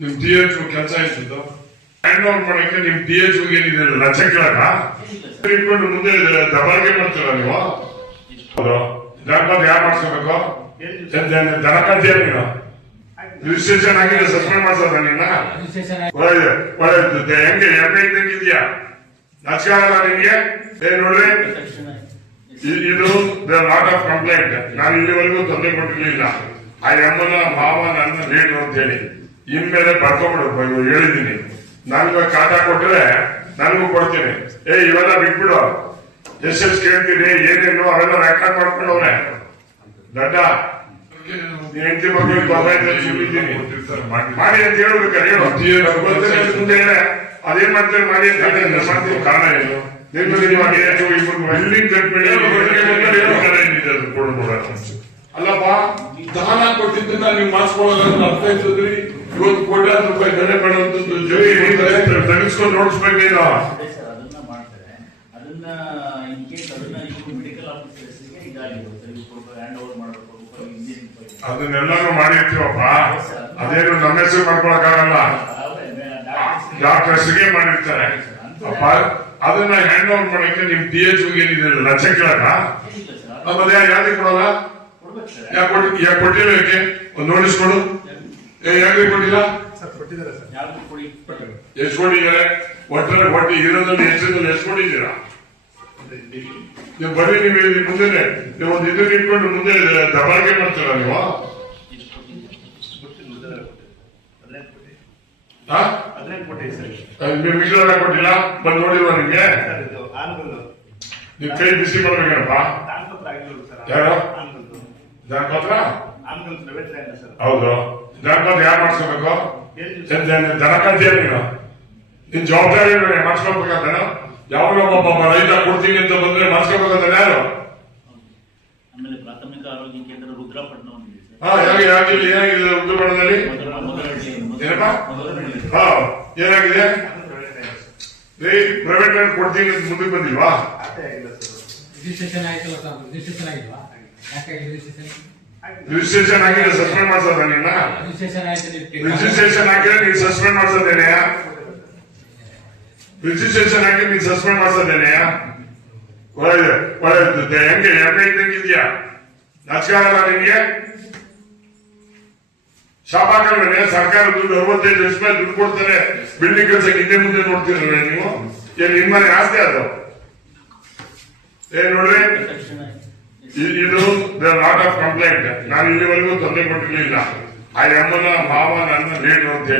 ನಿಮ್ DH ಕೆಲಸ ಇತ್ತು ಹ್ಯಾಂಡ್ ಓವರ್ ಮಾಡಕ್ಕೆ ನಿಮ್ DH ಏನಿದೆ ಲಂಚ ಕೇಳಕ ಇಟ್ಕೊಂಡು ಮುಂದೆ ದಬಾಳಿಕೆ ಮಾಡ್ತೀರ ನೀವು. ಜಾನಪದ ಯಾರು ಮಾಡ್ಸ್ಕೋಬೇಕು? ದನ ಕಲ್ತೀಯ ನೀನು? ರಿಜಿಸ್ಟ್ರೇಷನ್ ಆಗಿದೆ ಸಸ್ಪೆಂಡ್ ಮಾಡ್ಸೋದ ನಿನ್ನ? ಒಳ್ಳೆ ಹೆಂಗೆ ಎಮ್ಮೆ ಇದ್ದಂಗಿದ್ಯಾ? ನಚ್ಕಾರಲ್ಲ ನಿನ್ಗೆ? ನೋಡ್ರಿ, ಇದು ಲಾಟ್ ಆಫ್ ಕಂಪ್ಲೇಂಟ್. ನಾನು ಇಲ್ಲಿವರೆಗೂ ತೊಂದರೆ ಕೊಟ್ಟಿರ್ಲಿಲ್ಲ. ಆ ಎಮ್ಮನ ಮಾವ ನನ್ನ ಲೀಡು ಅಂತ ಹೇಳಿ ಇನ್ಮೇಲೆ ಬರ್ಕೊಂಡ್ಬಿಡು. ಹೇಳಿದ್ದೀನಿ, ನನ್ಗೆ ಕಾಟ ಕೊಟ್ರೆ ನನಗೂ ಕೊಡ್ತೀನಿ. ಇವೆಲ್ಲ ಬಿಟ್ಬಿಡು. ಎಷ್ಟು ಕೇಳ್ತೀನಿ ಏನೇನು ಅವೆಲ್ಲ ರೆಕಾರ್ಡ್ ಮಾಡ್ಕೊಂಡವ್ರೆ. ದಡ್ಡ ಹೆಂಡತಿ ಮಕ್ಕಳಿಗೆ ಮಾಡಿ ಅಂತ ಹೇಳ್ಬೇಕಾರೆ ಮುಂದೆ ಅದೇನ್ ಮಾಡ್ತೇವೆ ಮಾಡಿ ಅಂತ ಮಾಡ್ತೀವಿ. ಕಾರಣ ಏನು? ಅಲ್ಲಪ್ಪ, ದಾನ ಕೊಟ್ಟಿದ್ದನ್ನ ನೀವು ಮಾಡಿಸ್ಕೊಳ್ಳೋದು ಅರ್ಥ ಆಯ್ತದ್ರಿ. ಇವತ್ತು ಕೋಟ್ಯಾಂತರ ರೂಪಾಯಿ ಬೆಲೆ ಬೇಡಂತದ್ದು ತೆಗೆಸ್ಕೊಂಡು ನೋಡಿಸ್ಬೇಕೇನೋ. ಅದನ್ನೆಲ್ಲಾನು ಮಾಡಿರ್ತೀವಪ್ಪ. ಅದೇನು ನಮ್ಮ ಹೆಸರು ಮಾಡ್ಕೊಳಕ್ಕಾಗಲ್ಲ, ಡಾಕ್ಟರ್ ಹೆಸರಿಗೆ ಮಾಡಿರ್ತಾರೆ ಅಪ್ಪ. ಅದನ್ನ ಹ್ಯಾಂಡ್ ಓವರ್ ಮಾಡಕ್ಕೆ ನಿಮ್ DH ಏನಿದೆ ಲಂಚ ಕೇಳಕ? ಮತ್ತೆ ಯಾಕೆ ಕೊಡಲ್ಲ? ಯಾಕೆ ಕೊಟ್ಟಿಲ್ಲ? ಯಾಕೆ ಒಂದು ನೋಟಿಸ್ ಕೊಡು. ಯಾಕೆ ಕೊಟ್ಟಿಲ್ಲ? ಎಷ್ಟು ಕೊಟ್ಟಿದ್ದಾರೆ? ಒಟ್ಟು ಇರೋದ್ರಲ್ಲಿ ಎಷ್ಟು ಕೊಟ್ಟಿದ್ದೀರಾ? ನೀವು ಬರೀ ನೀವು ಮುಂದೆ ನೀವು ಒಂದು ಇದನ್ನ ಇಟ್ಕೊಂಡು ಮುಂದೆ ದಬಾಳಿಕೆ ಮಾಡ್ತೀರ ನೀವು. ಮಿಕ್ಸರ್ ಕೊಟ್ಟಿಲ್ಲ? ಬಂದು ನೋಡಿಲ್ವಾ ನಿಮ್ಗೆ? ನಿಮ್ ಕೈ ಬಿಸಿ ಮಾಡ್ಬೇಕಪ್ಪ. ಯಾರು ಜಾನಪತ್ರ? ಹೌದು, ಜಾನಪದ ಯಾರು ಮಾಡ್ಸ್ಕೋಬೇಕು? ದನ ಕಲ್ತೀಯ ನೀನು? ನಿನ್ ಜವಾಬ್ದಾರಿ ಮಾಡ್ಸ್ಕೊಳ್ಬೇಕಂತ. ಯಾವಾಗ ಒಬ್ಬ ರೈತ ಕೊಡ್ತೀನಿ ಅಂತ ಬಂದ್ರೆ ಮಾಡ್ಸ್ಕೋಬೇಕಂತ ಯಾರು? ಏನಾಗಿದೆ ಉದ್ರಪಟ್ಟಣದಲ್ಲಿ? ಏನಾಗಿದೆ? ಪ್ರೈವೇಟ್ ಲೈನ್ ಕೊಡ್ತೀನಿ ಅಂತ ಮುಂದಕ್ಕೆ ಬಂದಿಲ್ವಾ? ರಿಜಿಸ್ಟ್ರೇಷನ್ ಆಗಿದೆ ಸಸ್ಪೆಂಡ್ ಮಾಡ್ಸೋದ ನಿನ್ನ? ರಿಜಿಸ್ಟ್ರೇಷನ್ ಆಗಿದೆ ನೀನು ಸಸ್ಪೆಂಡ್ ಮಾಡ್ಸೋದೇನೆಯ? ರಿಜಿಸ್ಟ್ರೇಷನ್ ಆಗಿ ನೀನು ಸಸ್ಪೆಂಡ್ ಮಾಡ್ಸೋದೇನೆಯ? ಒಳ್ಳೆ ಹೆಂಗೆ ಎಮ್ಮೆ ಇದ್ದಂಗಿದ್ಯಾ? ನಚ್ಕಾರಲ್ಲ ನಿನ್ಗೆ? ಶಾಪ್ ಹಾಕಲ್ವೇ? ಸರ್ಕಾರ ದುಡ್ಡು 65 ಲಕ್ಷ ರೂಪಾಯಿ ದುಡ್ಡು ಕೊಡ್ತಾರೆ ಬಿಲ್ಡಿಂಗ್ ಕೆಲಸಕ್ಕೆ. ಹಿಂದೆ ಮುಂದೆ ನೋಡ್ತಿರಲ್ವೇ ನೀವು? ಏನ್ ನಿಮ್ಮ ಮನೆ ಆಸ್ತಿ ಅದು? ನೋಡ್ರಿ, ಇದು ಲಾಟ್ ಆಫ್ ಕಂಪ್ಲೇಂಟ್. ನಾನು ಇಲ್ಲಿವರೆಗೂ ತೊಂದರೆ ಕೊಟ್ಟಿರ್ಲಿಲ್ಲ. ಆ ಎಮ್ಮನ ಮಾವ ನನ್ನ ಲೀಡು ಅಂತ ಹೇಳಿ